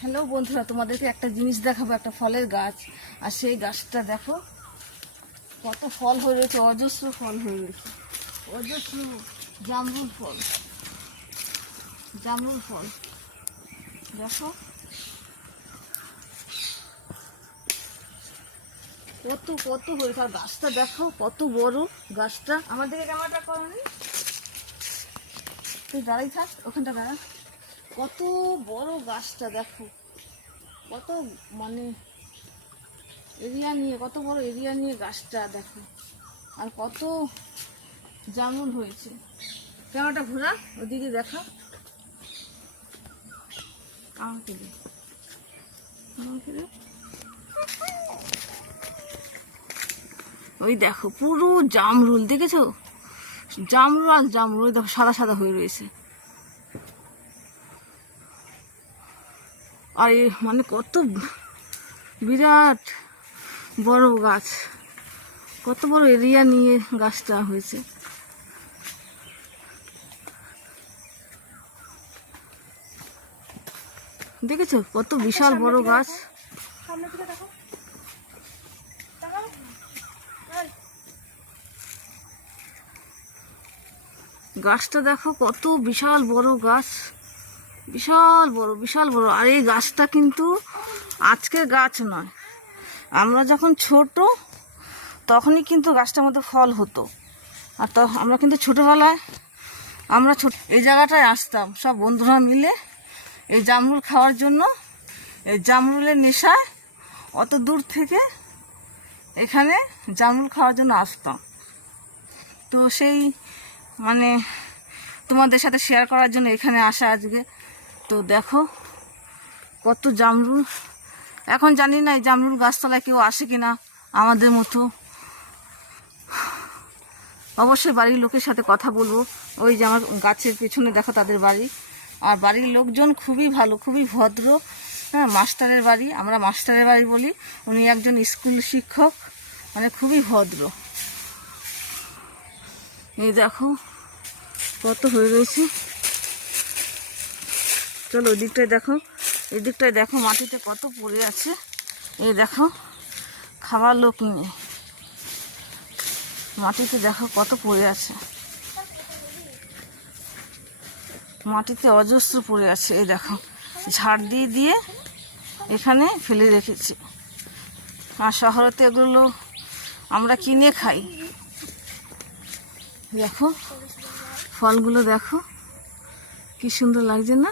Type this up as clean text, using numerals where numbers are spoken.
Hello বন্ধুরা, তোমাদেরকে একটা জিনিস দেখাবো, একটা ফলের গাছ। আর সেই গাছটা দেখো কত ফল হয়ে রয়েছে, অজস্র ফল হয়ে রয়েছে, অজস্র জামরুল ফল। জামরুল ফল দেখো কত কত হয়েছে। আর গাছটা দেখো কত বড় গাছটা। আমার দিকে ক্যামেরাটা করনি, তুই দাঁড়াই থাক, ওখানটা দাঁড়া। কত বড় গাছটা দেখো, কত মানে এরিয়া নিয়ে, কত বড় এরিয়া নিয়ে গাছটা দেখো। আর কত জামরুল হয়েছে। ক্যামেরাটা ঘোরা, ওদিকে দেখা। আমাকে দে, আমাকে দে। ওই দেখো পুরো জামরুল, দেখেছো? জামরুল আর জামরুল দেখো সাদা সাদা হয়ে রয়েছে। আর মানে কত বিরাট বড় গাছ, কত বড় এরিয়া নিয়ে গাছটা হয়েছে। দেখেছো কত বিশাল বড় গাছ। গাছটা দেখো কত বিশাল বড় গাছ, বিশাল বড় বিশাল বড়। আর এই গাছটা কিন্তু আজকের গাছ নয়, আমরা যখন ছোট তখনই কিন্তু গাছটার মধ্যে ফল হতো। আর আমরা কিন্তু ছোটোবেলায় এই জায়গাটায় আসতাম সব বন্ধুরা মিলে এই জামরুল খাওয়ার জন্য। এই জামরুলের নেশায় অত দূর থেকে এখানে জামরুল খাওয়ার জন্য আসতাম। তো সেই মানে তোমাদের সাথে শেয়ার করার জন্য এখানে আসা আজকে। তো দেখো কত জামরুল। এখন জানি না এই জামরুল গাছতলায় কেউ আসে কিনা আমাদের মতো। অবশ্যই বাড়ির লোকের সাথে কথা বলবো। ওই যে আমার গাছের পেছনে দেখো তাদের বাড়ি। আর বাড়ির লোকজন খুবই ভালো, খুবই ভদ্র। হ্যাঁ, মাস্টারের বাড়ি, আমরা মাস্টারের বাড়ি বলি। উনি একজন স্কুল শিক্ষক, মানে খুবই ভদ্র। এই দেখো কত হয়ে রয়েছে। চলো ওই দিকটায় দেখো, এই দিকটায় দেখো মাটিতে কত পড়ে আছে। এই দেখো খাবার লোক নেই, মাটিতে দেখো কত পড়ে আছে, মাটিতে অজস্র পড়ে আছে। এই দেখো ঝাড় দিয়ে দিয়ে এখানে ফেলে রেখেছে। আর শহরেতে এগুলো আমরা কিনে খাই। দেখো ফলগুলো দেখো কি সুন্দর লাগছে না?